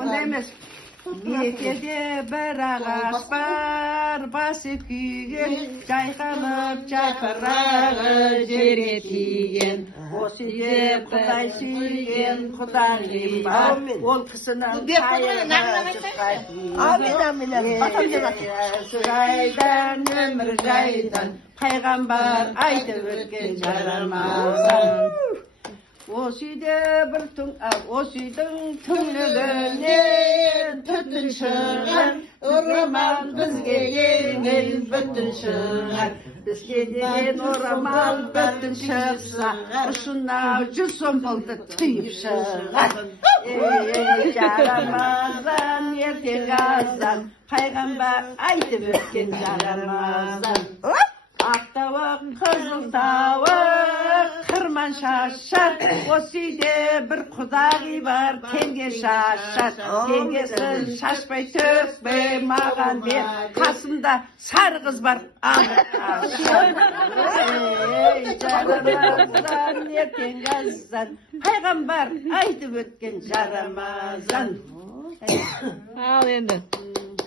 Onday emas. Nekede bir ağaç var, bası kүйген, жайқалып жапырағы жерге тиген. Осы үйде Құдай сүйген Құдағи бар, ол кісінің қайығы жайдан, өмір жайдан, пайғамбар айтып өткен жарамазан. Осы үйдің түңлігінен түтін шығар, орамал бізге еңіл бүтін шығар. Бізге деген орамал бүтін шықса, ұшынау 100 сом болды түйіп шығар. Жарамазан, ертең азан, пайғамбар айтып өткен жарамазан. Ақтауық, қызыл тауық, қырман шашар, осы үйде бір Құдағи бар, теңге шашар. Теңгесін шашпай төкпей маған бер, қасымда сары қыз бар, жарамазан, ертең азан, пайғамбар айтып өткен жарамазан. Ал енді.